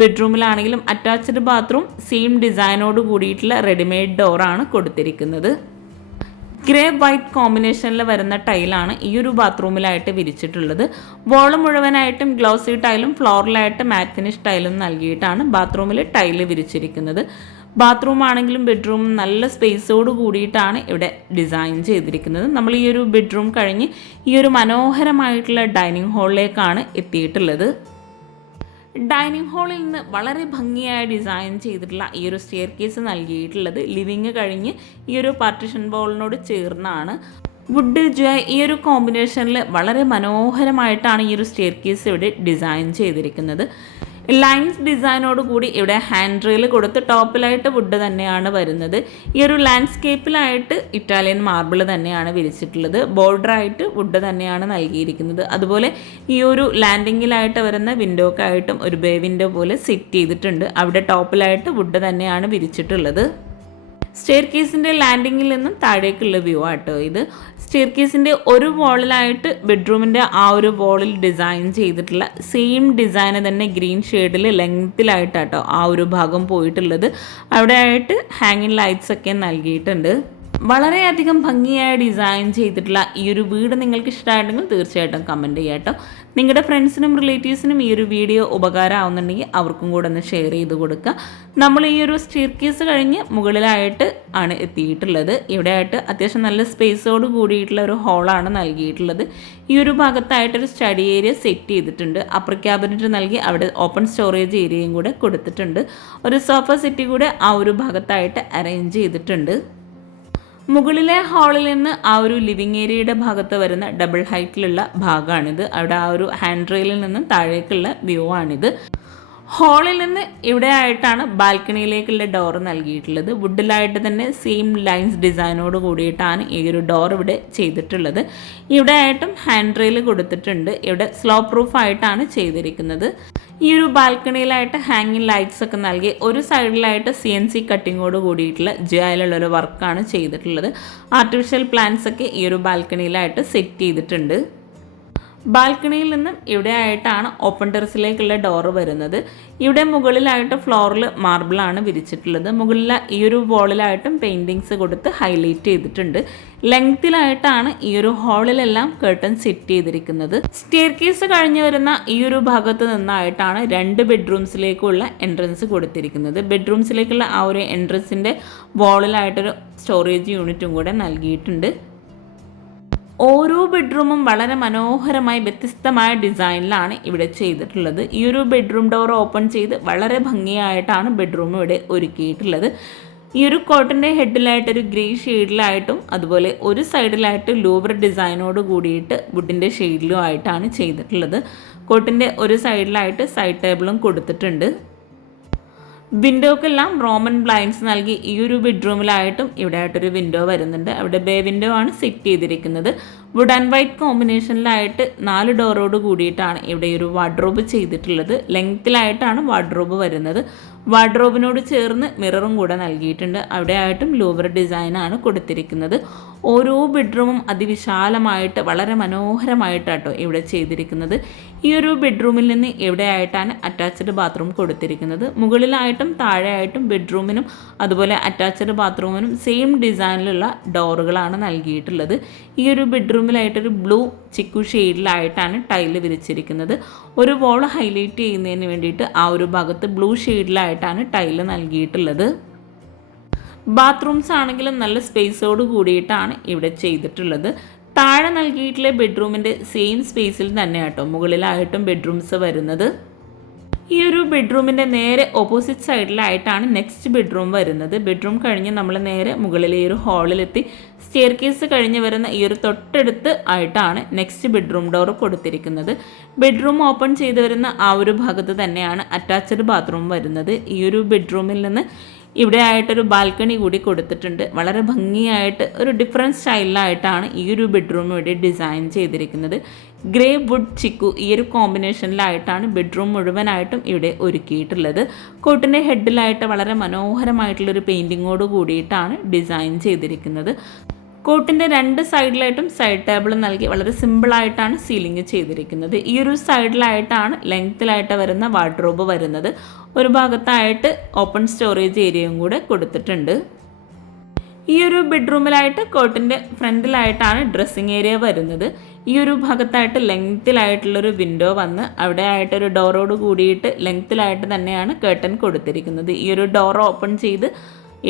ബെഡ്റൂമിലാണെങ്കിലും അറ്റാച്ച്ഡ് ബാത്റൂം സെയിം ഡിസൈനോട് കൂടിയിട്ടുള്ള റെഡിമെയ്ഡ് ഡോറാണ് കൊടുത്തിരിക്കുന്നത്. ഗ്രേ വൈറ്റ് കോമ്പിനേഷനിൽ വരുന്ന ടൈലാണ് ഈ ഒരു ബാത്റൂമിലായിട്ട് വിരിച്ചിട്ടുള്ളത്. വോള് മുഴുവനായിട്ടും ഗ്ലോസി ടൈലും ഫ്ലോറിലായിട്ട് മാറ്റ് ഫിനിഷ് ടൈലും നൽകിയിട്ടാണ് ബാത്റൂമിൽ ടൈല് വിരിച്ചിരിക്കുന്നത്. ബാത്റൂം ആണെങ്കിലും ബെഡ്റൂം നല്ല സ്പേസോട് കൂടിയിട്ടാണ് ഇവിടെ ഡിസൈൻ ചെയ്തിരിക്കുന്നത്. നമ്മൾ ഈ ഒരു ബെഡ്റൂം കഴിഞ്ഞ് ഈ ഒരു മനോഹരമായിട്ടുള്ള ഡൈനിങ് ഹാളിലേക്കാണ് എത്തിയിട്ടുള്ളത്. ഡൈനിങ് ഹാളിൽ നിന്ന് വളരെ ഭംഗിയായി ഡിസൈൻ ചെയ്തിട്ടുള്ള ഈ ഒരു സ്റ്റെയർ കേസ് നൽകിയിട്ടുള്ളത് ലിവിങ് കഴിഞ്ഞ് ഈ ഒരു പാർട്ടീഷൻ ബോളിനോട് ചേർന്നാണ്. വുഡ് ജോയ് ഈ ഒരു കോമ്പിനേഷനിൽ വളരെ മനോഹരമായിട്ടാണ് ഈ ഒരു സ്റ്റെയർ കേസ് ഇവിടെ ഡിസൈൻ ചെയ്തിരിക്കുന്നത്. ലൈൻസ് ഡിസൈനോട് കൂടി ഇവിടെ ഹാൻഡ് റെയിൽ കൊടുത്ത് ടോപ്പിലായിട്ട് വുഡ് തന്നെയാണ് വരുന്നത്. ഈ ഒരു ലാൻഡ്സ്കേപ്പിലായിട്ട് ഇറ്റാലിയൻ മാർബിൾ തന്നെയാണ് വിരിച്ചിട്ടുള്ളത്. ബോർഡറായിട്ട് വുഡ് തന്നെയാണ് നൽകിയിരിക്കുന്നത്. അതുപോലെ ഈ ഒരു ലാൻഡിങ്ങിലായിട്ട് വരുന്ന വിൻഡോക്കായിട്ടും ഒരു ബേ വിൻഡോ പോലെ സെറ്റ് ചെയ്തിട്ടുണ്ട്. അവിടെ ടോപ്പിലായിട്ട് വുഡ് തന്നെയാണ് വിരിച്ചിട്ടുള്ളത്. സ്റ്റെയർ കേസിൻ്റെ ലാൻഡിങ്ങിൽ നിന്നും താഴേക്കുള്ള വ്യൂ ആട്ടോ ഇത്. സ്റ്റെയർ കേസിൻ്റെ ഒരു വോളിലായിട്ട് ബെഡ്റൂമിൻ്റെ ആ ഒരു വോളിൽ ഡിസൈൻ ചെയ്തിട്ടുള്ള സെയിം ഡിസൈന് തന്നെ ഗ്രീൻ ഷെയ്ഡിൽ ലെങ്ത്തിലായിട്ടാട്ടോ ആ ഒരു ഭാഗം പോയിട്ടുള്ളത്. അവിടെ ആയിട്ട് ഹാങ്ങിങ് ലൈറ്റ്സ് ഒക്കെ നൽകിയിട്ടുണ്ട്. വളരെയധികം ഭംഗിയായി ഡിസൈൻ ചെയ്തിട്ടുള്ള ഈ ഒരു വീട് നിങ്ങൾക്ക് ഇഷ്ടമായിട്ടുണ്ടെങ്കിൽ തീർച്ചയായിട്ടും കമൻറ്റ് ചെയ്യാം കേട്ടോ. നിങ്ങളുടെ ഫ്രണ്ട്സിനും റിലേറ്റീവ്സിനും ഈ ഒരു വീഡിയോ ഉപകാരമാവുന്നുണ്ടെങ്കിൽ അവർക്കും കൂടെ ഒന്ന് ഷെയർ ചെയ്ത് കൊടുക്കുക. നമ്മൾ ഈ ഒരു സ്റ്റെയർ കേസ് കഴിഞ്ഞ് മുകളിലായിട്ട് ആണ് എത്തിയിട്ടുള്ളത്. ഇവിടെ ആയിട്ട് അത്യാവശ്യം നല്ല സ്പേസോട് കൂടിയിട്ടുള്ള ഒരു ഹോളാണ് നൽകിയിട്ടുള്ളത്. ഈ ഒരു ഭാഗത്തായിട്ടൊരു സ്റ്റഡി ഏരിയ സെറ്റ് ചെയ്തിട്ടുണ്ട്. അപ്പർ ക്യാബിനറ്റ് നൽകി അവിടെ ഓപ്പൺ സ്റ്റോറേജ് ഏരിയയും കൂടെ കൊടുത്തിട്ടുണ്ട്. ഒരു സോഫ സെറ്റ് കൂടെ ആ ഒരു ഭാഗത്തായിട്ട് അറേഞ്ച് ചെയ്തിട്ടുണ്ട്. മുകളിലെ ഹാളിൽ നിന്ന് ആ ഒരു ലിവിങ് ഏരിയയുടെ ഭാഗത്ത് വരുന്ന ഡബിൾ ഹൈറ്റിലുള്ള ഭാഗമാണിത്. അവിടെ ആ ഒരു ഹാൻഡ് റെയിലിൽ നിന്ന് താഴേക്കുള്ള വ്യൂ ആണിത്. ഹാളിൽ നിന്ന് ഇവിടെ ആയിട്ടാണ് ബാൽക്കണിയിലേക്കുള്ള ഡോർ നൽകിയിട്ടുള്ളത്. വുഡിലായിട്ട് തന്നെ സെയിം ലൈൻസ് ഡിസൈനോട് കൂടിയിട്ടാണ് ഈ ഒരു ഡോർ ഇവിടെ ചെയ്തിട്ടുള്ളത്. ഇവിടെ ആയിട്ടും ഹാൻഡ് റെയിൽ കൊടുത്തിട്ടുണ്ട്. ഇവിടെ സ്ലോ പ്രൂഫ് ആയിട്ടാണ് ചെയ്തിരിക്കുന്നത്. ഈ ഒരു ബാൽക്കണിയിലായിട്ട് ഹാങ്ങിങ് ലൈറ്റ്സ് ഒക്കെ നൽകി ഒരു സൈഡിലായിട്ട് CNC കട്ടിങ്ങോട് കൂടിയിട്ടുള്ള ജയിലുള്ളൊരു വർക്കാണ് ചെയ്തിട്ടുള്ളത്. ആർട്ടിഫിഷ്യൽ പ്ലാന്റ്സ് ഒക്കെ ഈ ഒരു ബാൽക്കണിയിലായിട്ട് സെറ്റ് ചെയ്തിട്ടുണ്ട്. ബാൽക്കണിയിൽ നിന്നും ഇവിടെ ആയിട്ടാണ് ഓപ്പൺ ടെറസിലേക്കുള്ള ഡോറ് വരുന്നത്. ഇവിടെ മുകളിലായിട്ട് ഫ്ലോറിൽ മാർബിളാണ് വിരിച്ചിട്ടുള്ളത്. മുകളിൽ ഈ ഒരു വോളിലായിട്ടും പെയിൻറ്റിങ്സ് കൊടുത്ത് ഹൈലൈറ്റ് ചെയ്തിട്ടുണ്ട്. ലെങ്ത്തിലായിട്ടാണ് ഈ ഒരു ഹാളിലെല്ലാം കർട്ടൻ സെറ്റ് ചെയ്തിരിക്കുന്നത്. സ്റ്റെയർ കേസ് കഴിഞ്ഞ് വരുന്ന ഈ ഒരു ഭാഗത്ത് നിന്നായിട്ടാണ് 2 ബെഡ്റൂംസിലേക്കുള്ള എൻട്രൻസ് കൊടുത്തിരിക്കുന്നത്. ബെഡ്റൂംസിലേക്കുള്ള ആ ഒരു എൻട്രൻസിൻ്റെ വോളിലായിട്ടൊരു സ്റ്റോറേജ് യൂണിറ്റും കൂടെ നൽകിയിട്ടുണ്ട്. ഓരോ ബെഡ്റൂമും വളരെ മനോഹരമായി വ്യത്യസ്തമായ ഡിസൈനിലാണ് ഇവിടെ ചെയ്തിട്ടുള്ളത്. ഈ ഒരു ബെഡ്റൂം ഡോർ ഓപ്പൺ ചെയ്ത് വളരെ ഭംഗിയായിട്ടാണ് ബെഡ്റൂം ഇവിടെ ഒരുക്കിയിട്ടുള്ളത്. ഈ ഒരു കോട്ടിൻ്റെ ഹെഡിലായിട്ടൊരു ഗ്രേ ഷെയ്ഡിലായിട്ടും അതുപോലെ ഒരു സൈഡിലായിട്ട് ലൂവർ ഡിസൈനോട് കൂടിയിട്ട് വുഡിൻ്റെ ഷെയ്ഡിലും ആയിട്ടാണ് ചെയ്തിട്ടുള്ളത്. കോട്ടിൻ്റെ ഒരു സൈഡിലായിട്ട് സൈഡ് ടേബിളും കൊടുത്തിട്ടുണ്ട്. വിൻഡോക്കെല്ലാം റോമൻ ബ്ലൈൻഡ്സ് നൽകി ഈ ഒരു ബെഡ്റൂമിലായിട്ടും ഇവിടെ ആയിട്ടൊരു വിൻഡോ വരുന്നുണ്ട്. അവിടെ ബേ വിൻഡോ ആണ് സെറ്റ് ചെയ്തിരിക്കുന്നത്. വുഡ് ആൻഡ് വൈറ്റ് കോമ്പിനേഷനിലായിട്ട് 4 ഡോറോട് കൂടിയിട്ടാണ് ഇവിടെ ഒരു വാർഡ്രോബ് ചെയ്തിട്ടുള്ളത്. ലെങ്ത്തിലായിട്ടാണ് വാർഡ്രോബ് വരുന്നത്. വാർഡ്രോബിനോട് ചേർന്ന് മിററും കൂടെ നൽകിയിട്ടുണ്ട്. അവിടെ ആയിട്ടും ലൂവർ ഡിസൈനാണ് കൊടുത്തിരിക്കുന്നത്. ഓരോ ബെഡ്റൂമും അതിവിശാലമായിട്ട് വളരെ മനോഹരമായിട്ടാട്ടോ ഇവിടെ ചെയ്തിരിക്കുന്നത്. ഈ ഒരു ബെഡ്റൂമിൽ നിന്ന് ഇവിടെ ആയിട്ടാണ് അറ്റാച്ച്ഡ് ബാത്റൂം കൊടുത്തിരിക്കുന്നത്. മുകളിലായിട്ടും താഴെയായിട്ടും ബെഡ്റൂമിനും അതുപോലെ അറ്റാച്ച്ഡ് ബാത്റൂമിനും സെയിം ഡിസൈനിലുള്ള ഡോറുകളാണ് നൽകിയിട്ടുള്ളത്. ഈ ഒരു ബെഡ്റൂമിലായിട്ടൊരു ബ്ലൂ ചിക്കു ഷെയ്ഡിലായിട്ടാണ് ടൈല് വിരിച്ചിരിക്കുന്നത്. ഒരു വോൾ ഹൈലൈറ്റ് ചെയ്യുന്നതിന് വേണ്ടിയിട്ട് ആ ഒരു ഭാഗത്ത് ബ്ലൂ ഷെയ്ഡിലായിട്ടാണ് ടൈല് നൽകിയിട്ടുള്ളത്. ബാത്റൂംസ് ആണെങ്കിലും നല്ല സ്പേസോട് കൂടിയിട്ടാണ് ഇവിടെ ചെയ്തിട്ടുള്ളത്. താഴെ നൽകിയിട്ടുള്ള ബെഡ്റൂമിൻ്റെ സെയിം സ്പേസിൽ തന്നെ കേട്ടോ മുകളിലായിട്ടും ബെഡ്റൂംസ് വരുന്നത്. ഈ ഒരു ബെഡ്റൂമിൻ്റെ നേരെ ഓപ്പോസിറ്റ് സൈഡിലായിട്ടാണ് നെക്സ്റ്റ് ബെഡ്റൂം വരുന്നത്. ബെഡ്റൂം കഴിഞ്ഞ് നമ്മൾ നേരെ മുകളിലെ ഈ ഒരു ഹാളിലെത്തി സ്റ്റെയർ കേസ് കഴിഞ്ഞ് വരുന്ന ഈ ഒരു തൊട്ടടുത്ത് ആയിട്ടാണ് നെക്സ്റ്റ് ബെഡ്റൂം ഡോർ കൊടുത്തിരിക്കുന്നത്. ബെഡ്റൂം ഓപ്പൺ ചെയ്ത് വരുന്ന ആ ഒരു ഭാഗത്ത് തന്നെയാണ് അറ്റാച്ച്ഡ് ബാത്റൂം വരുന്നത്. ഈ ഒരു ബെഡ്റൂമിൽ നിന്ന് ഇവിടെ ആയിട്ടൊരു ബാൽക്കണി കൂടി കൊടുത്തിട്ടുണ്ട്. വളരെ ഭംഗിയായിട്ട് ഒരു ഡിഫറെൻറ്റ് സ്റ്റൈലിലായിട്ടാണ് ഈ ഒരു ബെഡ്റൂം ഇവിടെ ഡിസൈൻ ചെയ്തിരിക്കുന്നത്. ഗ്രേ വുഡ് ചിക്കു ഈ ഒരു കോമ്പിനേഷനിലായിട്ടാണ് ബെഡ്റൂം മുഴുവനായിട്ടും ഇവിടെ ഒരുക്കിയിട്ടുള്ളത്. കോട്ടിൻ്റെ ഹെഡിലായിട്ട് വളരെ മനോഹരമായിട്ടുള്ളൊരു പെയിൻറ്റിങ്ങോട് കൂടിയിട്ടാണ് ഡിസൈൻ ചെയ്തിരിക്കുന്നത്. കോട്ടിൻ്റെ 2 സൈഡിലായിട്ടും സൈഡ് ടേബിൾ നൽകി വളരെ സിമ്പിളായിട്ടാണ് സീലിംഗ് ചെയ്തിരിക്കുന്നത്. ഈ ഒരു സൈഡിലായിട്ടാണ് ലെങ്ത്തിലായിട്ട് വരുന്ന വാർഡ്രോബ് വരുന്നത്. ഒരു ഭാഗത്തായിട്ട് ഓപ്പൺ സ്റ്റോറേജ് ഏരിയയും കൂടെ കൊടുത്തിട്ടുണ്ട്. ഈ ഒരു ബെഡ്റൂമിലായിട്ട് കോട്ടിൻ്റെ ഫ്രണ്ടിലായിട്ടാണ് ഡ്രസ്സിങ് ഏരിയ വരുന്നത്. ഈ ഒരു ഭാഗത്തായിട്ട് ലെങ്ത്തിലായിട്ടുള്ളൊരു വിൻഡോ വന്ന് അവിടെ ആയിട്ടൊരു ഡോറോട് കൂടിയിട്ട് ലെങ്ത്തിലായിട്ട് തന്നെയാണ് കേർട്ടൻ കൊടുത്തിരിക്കുന്നത്. ഈ ഒരു ഡോർ ഓപ്പൺ ചെയ്ത്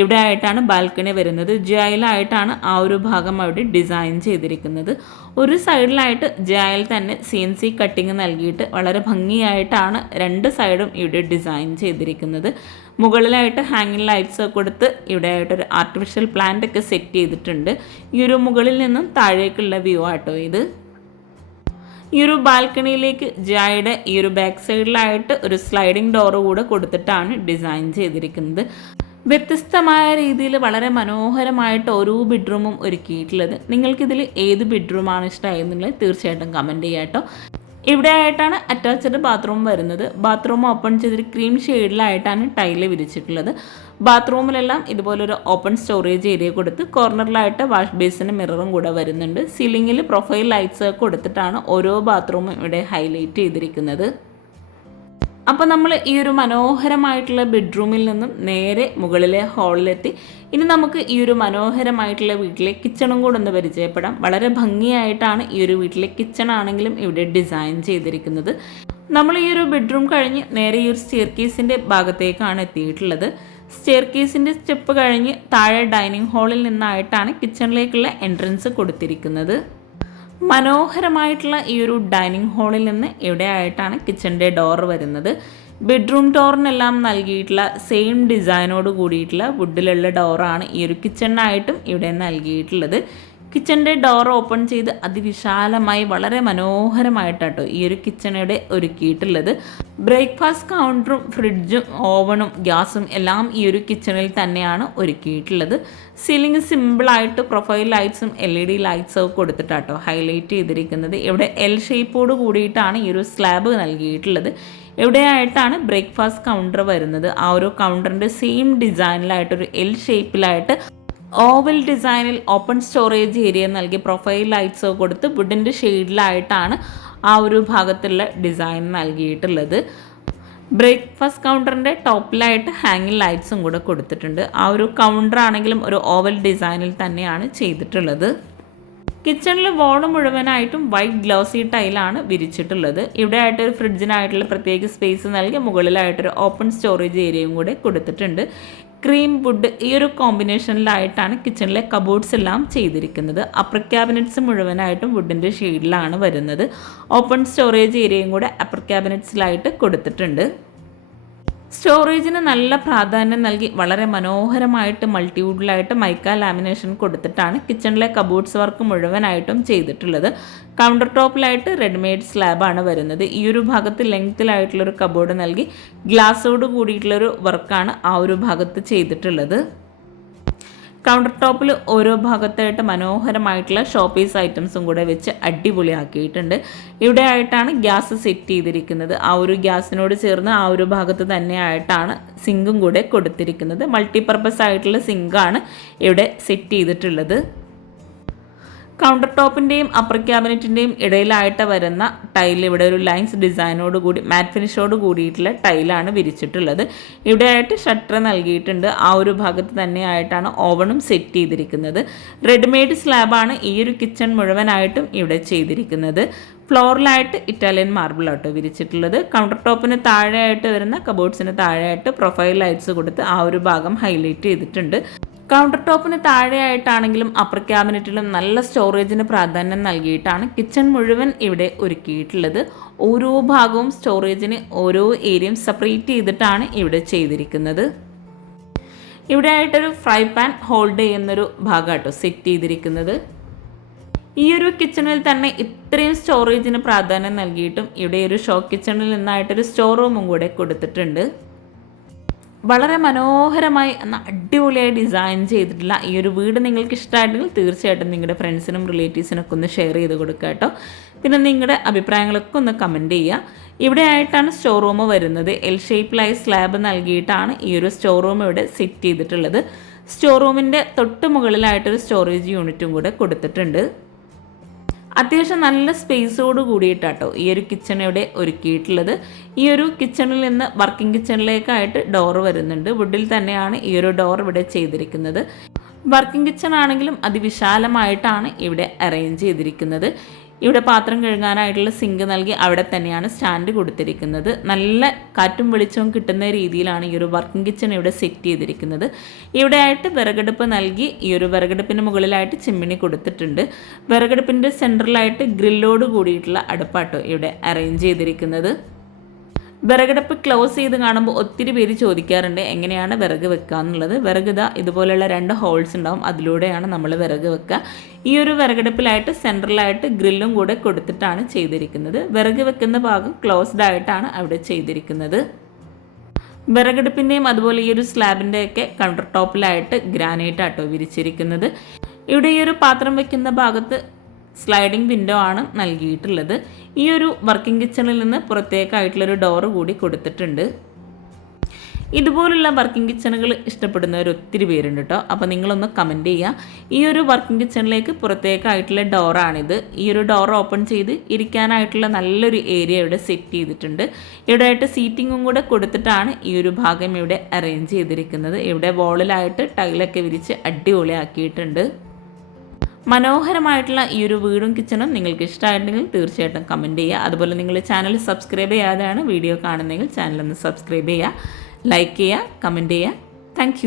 ഇവിടെ ആയിട്ടാണ് ബാൽക്കണി വരുന്നത്. ജായിലായിട്ടാണ് ആ ഒരു ഭാഗം അവിടെ ഡിസൈൻ ചെയ്തിരിക്കുന്നത്. ഒരു സൈഡിലായിട്ട് ജായിൽ തന്നെ CNC കട്ടിങ് നൽകിയിട്ട് വളരെ ഭംഗിയായിട്ടാണ് 2 സൈഡും ഇവിടെ ഡിസൈൻ ചെയ്തിരിക്കുന്നത്. മുകളിലായിട്ട് ഹാങ്ങിങ് ലൈറ്റ്സ് കൊടുത്ത് ഇവിടെ ആയിട്ടൊരു ആർട്ടിഫിഷ്യൽ പ്ലാന്റ് ഒക്കെ സെറ്റ് ചെയ്തിട്ടുണ്ട്. ഈ ഒരു മുകളിൽ നിന്നും താഴേക്കുള്ള വ്യൂ ആട്ടോ ഇത്. ഈ ഒരു ബാൽക്കണിയിലേക്ക് ജായുടെ ഈ ഒരു ബാക്ക് സൈഡിലായിട്ട് ഒരു സ്ലൈഡിംഗ് ഡോറ് കൂടെ കൊടുത്തിട്ടാണ് ഡിസൈൻ ചെയ്തിരിക്കുന്നത്. വ്യത്യസ്തമായ രീതിയിൽ വളരെ മനോഹരമായിട്ട് ഓരോ ബെഡ്റൂമും ഒരുക്കിയിട്ടുള്ളത്. നിങ്ങൾക്കിതിൽ ഏത് ബെഡ്റൂമാണ് ഇഷ്ടമായിരുന്നുള്ളത് തീർച്ചയായിട്ടും കമൻറ്റ് ചെയ്യാം കേട്ടോ. ഇവിടെ ആയിട്ടാണ് അറ്റാച്ച്ഡ് ബാത്റൂം വരുന്നത്. ബാത്റൂം ഓപ്പൺ ചെയ്തൊരു ക്രീം ഷെയ്ഡിലായിട്ടാണ് ടൈല് വിരിച്ചിട്ടുള്ളത്. ബാത്റൂമിലെല്ലാം ഇതുപോലൊരു ഓപ്പൺ സ്റ്റോറേജ് ഏരിയ കൊടുത്ത് കോർണറിലായിട്ട് വാഷ് ബേസിന് മിററും കൂടെ വരുന്നുണ്ട്. സീലിങ്ങിൽ പ്രൊഫൈൽ ലൈറ്റ്സ് കൊടുത്തിട്ടാണ് ഓരോ ബാത്റൂമും ഇവിടെ ഹൈലൈറ്റ് ചെയ്തിരിക്കുന്നത്. അപ്പോൾ നമ്മൾ ഈ ഒരു മനോഹരമായിട്ടുള്ള ബെഡ്റൂമിൽ നിന്നും നേരെ മുകളിലെ ഹാളിലെത്തി. ഇനി നമുക്ക് ഈ ഒരു മനോഹരമായിട്ടുള്ള വീട്ടിലെ കിച്ചണും കൂടെ ഒന്ന് പരിചയപ്പെടാം. വളരെ ഭംഗിയായിട്ടാണ് ഈ ഒരു വീട്ടിലെ കിച്ചൺ ആണെങ്കിലും ഇവിടെ ഡിസൈൻ ചെയ്തിരിക്കുന്നത്. നമ്മൾ ഈ ഒരു ബെഡ്റൂം കഴിഞ്ഞ് നേരെ ഈ ഒരു സ്റ്റെയർ കേസിൻ്റെ ഭാഗത്തേക്കാണ് എത്തിയിട്ടുള്ളത്. സ്റ്റെയർ കേസിൻ്റെ സ്റ്റെപ്പ് കഴിഞ്ഞ് താഴെ ഡൈനിങ് ഹാളിൽ നിന്നായിട്ടാണ് കിച്ചണിലേക്കുള്ള എൻട്രൻസ് കൊടുത്തിരിക്കുന്നത്. മനോഹരമായിട്ടുള്ള ഈ ഒരു ഡൈനിങ് ഹാളിൽ നിന്ന് ഇവിടെ ആയിട്ടാണ് കിച്ചണിൻ്റെ ഡോർ വരുന്നത്. ബെഡ്റൂം ഡോറിനെല്ലാം നൽകിയിട്ടുള്ള സെയിം ഡിസൈനോട് കൂടിയിട്ടുള്ള വുഡിലുള്ള ഡോറാണ് ഈ ഒരു കിച്ചണിനായിട്ടും ഇവിടെ നൽകിയിട്ടുള്ളത്. കിച്ചണിൻ്റെ ഡോർ ഓപ്പൺ ചെയ്ത് അതിവിശാലമായി വളരെ മനോഹരമായിട്ടാട്ടോ ഈ ഒരു കിച്ചണിടെ ഒരുക്കിയിട്ടുള്ളത്. ബ്രേക്ക്ഫാസ്റ്റ് കൗണ്ടറും ഫ്രിഡ്ജും ഓവണും ഗ്യാസും എല്ലാം ഈ ഒരു കിച്ചണിൽ തന്നെയാണ് ഒരുക്കിയിട്ടുള്ളത്. സീലിംഗ് സിമ്പിളായിട്ട് പ്രൊഫൈൽ ലൈറ്റ്സും LED ലൈറ്റ്സും കൊടുത്തിട്ടാട്ടോ ഹൈലൈറ്റ് ചെയ്തിരിക്കുന്നത്. ഇവിടെ L ഷേപ്പോട് കൂടിയിട്ടാണ് ഈ ഒരു സ്ലാബ് നൽകിയിട്ടുള്ളത്. എവിടെയായിട്ടാണ് ബ്രേക്ക്ഫാസ്റ്റ് കൗണ്ടർ വരുന്നത്. ആ ഒരു കൗണ്ടറിൻ്റെ സെയിം ഡിസൈനിലായിട്ടൊരു L ഷേപ്പിലായിട്ട് ഓവൽ ഡിസൈനിൽ ഓപ്പൺ സ്റ്റോറേജ് ഏരിയ നൽകി പ്രൊഫൈൽ ലൈറ്റ്സ് കൊടുത്ത് വുഡിൻ്റെ ഷെയ്ഡിലായിട്ടാണ് ആ ഒരു ഭാഗത്തുള്ള ഡിസൈൻ നൽകിയിട്ടുള്ളത്. ബ്രേക്ക്ഫാസ്റ്റ് കൗണ്ടറിൻ്റെ ടോപ്പിലായിട്ട് ഹാങ്ങിങ് ലൈറ്റ്സും കൂടെ കൊടുത്തിട്ടുണ്ട്. ആ ഒരു കൗണ്ടർ ആണെങ്കിലും ഒരു ഓവൽ ഡിസൈനിൽ തന്നെയാണ് ചെയ്തിട്ടുള്ളത്. കിച്ചണിൽ വോള് മുഴുവനായിട്ടും വൈറ്റ് ഗ്ലോസി ടൈലാണ് വിരിച്ചിട്ടുള്ളത്. ഇവിടെ ആയിട്ടൊരു ഫ്രിഡ്ജിനായിട്ടുള്ള പ്രത്യേക സ്പേസ് നൽകി മുകളിലായിട്ടൊരു ഓപ്പൺ സ്റ്റോറേജ് ഏരിയയും കൂടെ കൊടുത്തിട്ടുണ്ട്. ക്രീം വുഡ് ഈ ഒരു കോമ്പിനേഷനിലായിട്ടാണ് കിച്ചണിലെ കബോർഡ്സ് എല്ലാം ചെയ്തിരിക്കുന്നത്. അപ്പർ ക്യാബിനറ്റ്സ് മുഴുവനായിട്ടും വുഡിൻ്റെ ഷെയ്ഡിലാണ് വരുന്നത്. ഓപ്പൺ സ്റ്റോറേജ് ഏരിയയും കൂടെ അപ്പർ ക്യാബിനറ്റ്സിലായിട്ട് കൊടുത്തിട്ടുണ്ട്. സ്റ്റോറേജിന് നല്ല പ്രാധാന്യം നൽകി വളരെ മനോഹരമായിട്ട് മൾട്ടിവുഡിലായിട്ട് മൈക്ക ലാമിനേഷൻ കൊടുത്തിട്ടാണ് കിച്ചണിലെ കബോർഡ്സ് വർക്ക് മുഴുവനായിട്ടും ചെയ്തിട്ടുള്ളത്. കൗണ്ടർ ടോപ്പിലായിട്ട് റെഡിമെയ്ഡ് സ്ലാബാണ് വരുന്നത്. ഈ ഒരു ഭാഗത്ത് ലെങ്ത്തിലായിട്ടുള്ളൊരു കബോർഡ് നൽകി ഗ്ലാസ്സോട് കൂടിയിട്ടുള്ളൊരു വർക്കാണ് ആ ഒരു ഭാഗത്ത് ചെയ്തിട്ടുള്ളത്. കൗണ്ടർ ടോപ്പിൽ ഓരോ ഭാഗത്തായിട്ട് മനോഹരമായിട്ടുള്ള ഷോപ്പീസ് ഐറ്റംസും കൂടെ വെച്ച് അടിപൊളിയാക്കിയിട്ടുണ്ട്. ഇവിടെ ആയിട്ടാണ് ഗ്യാസ് സെറ്റ് ചെയ്തിരിക്കുന്നത്. ആ ഒരു ഗ്യാസിനോട് ചേർന്ന് ആ ഒരു ഭാഗത്ത് തന്നെ ആയിട്ടാണ് സിങ്കും കൂടെ കൊടുത്തിരിക്കുന്നത്. മൾട്ടിപർപ്പസ് ആയിട്ടുള്ള സിങ്കാണ് ഇവിടെ സെറ്റ് ചെയ്തിട്ടുള്ളത്. കൗണ്ടർ ടോപ്പിൻ്റെയും അപ്പർ ക്യാബിനറ്റിൻ്റെയും ഇടയിലായിട്ട് വരുന്ന ടൈൽ ഇവിടെ ഒരു ലൈൻസ് ഡിസൈനോട് കൂടി മാറ്റ് ഫിനിഷോട് കൂടിയിട്ടുള്ള ടൈലാണ് വിരിച്ചിട്ടുള്ളത്. ഇവിടെ ആയിട്ട് ഷട്ടർ നൽകിയിട്ടുണ്ട്. ആ ഒരു ഭാഗത്ത് തന്നെയായിട്ടാണ് ഓവണും സെറ്റ് ചെയ്തിരിക്കുന്നത്. റെഡിമെയ്ഡ് സ്ലാബാണ് ഈ ഒരു കിച്ചൺ മുഴുവനായിട്ടും ഇവിടെ ചെയ്തിരിക്കുന്നത്. ഫ്ലോറിലായിട്ട് ഇറ്റാലിയൻ മാർബിൾ ആട്ടോ വിരിച്ചിട്ടുള്ളത്. കൗണ്ടർ ടോപ്പിന് താഴെയായിട്ട് വരുന്ന കബോർഡ്സിന് താഴെയായിട്ട് പ്രൊഫൈൽ ലൈറ്റ്സ് കൊടുത്ത് ആ ഒരു ഭാഗം ഹൈലൈറ്റ് ചെയ്തിട്ടുണ്ട്. കൗണ്ടർ ടോപ്പിന് താഴെയായിട്ടാണെങ്കിലും അപ്പർ ക്യാബിനറ്റിലും നല്ല സ്റ്റോറേജിന് പ്രാധാന്യം നൽകിയിട്ടാണ് കിച്ചൺ മുഴുവൻ ഇവിടെ ഒരുക്കിയിട്ടുള്ളത്. ഓരോ ഭാഗവും സ്റ്റോറേജിന് ഓരോ ഏരിയയും സെപ്പറേറ്റ് ചെയ്തിട്ടാണ് ഇവിടെ ചെയ്തിരിക്കുന്നത്. ഇവിടെ ആയിട്ടൊരു ഫ്രൈ പാൻ ഹോൾഡ് ചെയ്യുന്നൊരു ഭാഗമാട്ടോ സെറ്റ് ചെയ്തിരിക്കുന്നത്. ഈ ഒരു കിച്ചണിൽ തന്നെ ഇത്രയും സ്റ്റോറേജിന് പ്രാധാന്യം നൽകിയിട്ടും ഇവിടെ ഒരു ഷോ കിച്ചണിൽ നിന്നായിട്ടൊരു സ്റ്റോർ റൂമും കൂടെ കൊടുത്തിട്ടുണ്ട്. വളരെ മനോഹരമായി അടിപൊളിയായി ഡിസൈൻ ചെയ്തിട്ടുള്ള ഈ ഒരു വീട് നിങ്ങൾക്ക് ഇഷ്ടമായിട്ടുണ്ടെങ്കിൽ തീർച്ചയായിട്ടും നിങ്ങളുടെ ഫ്രണ്ട്സിനും റിലേറ്റീവ്സിനൊക്കെ ഒന്ന് ഷെയർ ചെയ്ത് കൊടുക്കുക കേട്ടോ. പിന്നെ നിങ്ങളുടെ അഭിപ്രായങ്ങളൊക്കെ ഒന്ന് കമൻറ്റ് ചെയ്യുക. ഇവിടെ ആയിട്ടാണ് സ്റ്റോർ റൂം വരുന്നത്. എൽ ഷേപ്പിലായി സ്ലാബ് നൽകിയിട്ടാണ് ഈ ഒരു സ്റ്റോർ റൂം ഇവിടെ സെറ്റ് ചെയ്തിട്ടുള്ളത്. സ്റ്റോർ റൂമിൻ്റെ തൊട്ട് മുകളിലായിട്ടൊരു സ്റ്റോറേജ് യൂണിറ്റും കൂടെ കൊടുത്തിട്ടുണ്ട്. അത്യാവശ്യം നല്ല സ്പേസോട് കൂടിയിട്ടാട്ടോ ഈ ഒരു കിച്ചൺ ഇവിടെ ഒരുക്കിയിട്ടുള്ളത്. ഈ ഒരു കിച്ചണിൽ നിന്ന് വർക്കിംഗ് കിച്ചണിലേക്കായിട്ട് ഡോറ് വരുന്നുണ്ട്. വുഡിൽ തന്നെയാണ് ഈ ഒരു ഡോർ ഇവിടെ ചെയ്തിരിക്കുന്നത്. വർക്കിംഗ് കിച്ചൺ ആണെങ്കിലും അതിവിശാലമായിട്ടാണ് ഇവിടെ അറേഞ്ച് ചെയ്തിരിക്കുന്നത്. ഇവിടെ പാത്രം കഴുകാനായിട്ടുള്ള സിങ്ക് നൽകി അവിടെ തന്നെയാണ് സ്റ്റാൻഡ് കൊടുത്തിരിക്കുന്നത്. നല്ല കാറ്റും വെളിച്ചവും കിട്ടുന്ന രീതിയിലാണ് ഈ ഒരു വർക്കിംഗ് കിച്ചൺ ഇവിടെ സെറ്റ് ചെയ്തിരിക്കുന്നത്. ഇവിടെ ആയിട്ട് വിറകടുപ്പ് നൽകി ഈ ഒരു വിറകടുപ്പിന് മുകളിലായിട്ട് ചിമ്മിണി കൊടുത്തിട്ടുണ്ട്. വിറകടുപ്പിൻ്റെ സെൻറ്ററിലായിട്ട് ഗ്രില്ലോട് കൂടിയിട്ടുള്ള അടുപ്പാട്ടോ ഇവിടെ അറേഞ്ച് ചെയ്തിരിക്കുന്നത്. വിറകടുപ്പ് ക്ലോസ് ചെയ്ത് കാണുമ്പോൾ ഒത്തിരി പേര് ചോദിക്കാറുണ്ട് എങ്ങനെയാണ് വിറക് വെക്കുക എന്നുള്ളത്. വിറക് ഇതുപോലെയുള്ള 2 ഹോൾസ് ഉണ്ടാവും, അതിലൂടെയാണ് നമ്മൾ വിറക് വെക്കുക. ഈ ഒരു വിറകടുപ്പിലായിട്ട് സെൻട്രലായിട്ട് ഗ്രില്ലും കൂടെ കൊടുത്തിട്ടാണ് ചെയ്തിരിക്കുന്നത്. വിറക് വെക്കുന്ന ഭാഗം ക്ലോസ്ഡ് ആയിട്ടാണ് അവിടെ ചെയ്തിരിക്കുന്നത്. വിറകടുപ്പിൻ്റെയും അതുപോലെ ഈ ഒരു സ്ലാബിൻ്റെയൊക്കെ കൗണ്ടർ ടോപ്പിലായിട്ട് ഗ്രാനൈറ്റ് ആട്ടോ വിരിച്ചിരിക്കുന്നത്. ഇവിടെ ഈ ഒരു പാത്രം വെക്കുന്ന ഭാഗത്ത് സ്ലൈഡിംഗ് വിൻഡോ ആണ് നൽകിയിട്ടുള്ളത്. ഈ ഒരു വർക്കിംഗ് കിച്ചണിൽ നിന്ന് പുറത്തേക്കായിട്ടുള്ളൊരു ഡോറ് കൂടി കൊടുത്തിട്ടുണ്ട്. ഇതുപോലുള്ള വർക്കിംഗ് കിച്ചണുകൾ ഇഷ്ടപ്പെടുന്നവർ ഒത്തിരി പേരുണ്ട് കേട്ടോ. അപ്പോൾ നിങ്ങളൊന്ന് കമൻറ്റ് ചെയ്യുക. ഈ ഒരു വർക്കിംഗ് കിച്ചണിലേക്ക് പുറത്തേക്കായിട്ടുള്ള ഡോറാണിത്. ഈ ഒരു ഡോർ ഓപ്പൺ ചെയ്ത് ഇരിക്കാനായിട്ടുള്ള നല്ലൊരു ഏരിയ ഇവിടെ സെറ്റ് ചെയ്തിട്ടുണ്ട്. ഇവിടെ ആയിട്ട് സീറ്റിങ്ങും കൂടെ കൊടുത്തിട്ടാണ് ഈ ഒരു ഭാഗം ഇവിടെ അറേഞ്ച് ചെയ്തിരിക്കുന്നത്. ഇവിടെ വോളിലായിട്ട് ടൈലൊക്കെ വിരിച്ച് അടിപൊളിയാക്കിയിട്ടുണ്ട്. മനോഹരമായിട്ടുള്ള ഈ ഒരു വീടും കിച്ചണും നിങ്ങൾക്ക് ഇഷ്ടമായിട്ടുണ്ടെങ്കിൽ തീർച്ചയായിട്ടും കമൻറ്റ് ചെയ്യുക. അതുപോലെ നിങ്ങൾ ചാനൽ സബ്സ്ക്രൈബ് ചെയ്യാതെയാണ് വീഡിയോ കാണുന്നതെങ്കിൽ ചാനലൊന്ന് സബ്സ്ക്രൈബ് ചെയ്യുക, ലൈക്ക് ചെയ്യുക, കമൻറ്റ് ചെയ്യുക. താങ്ക്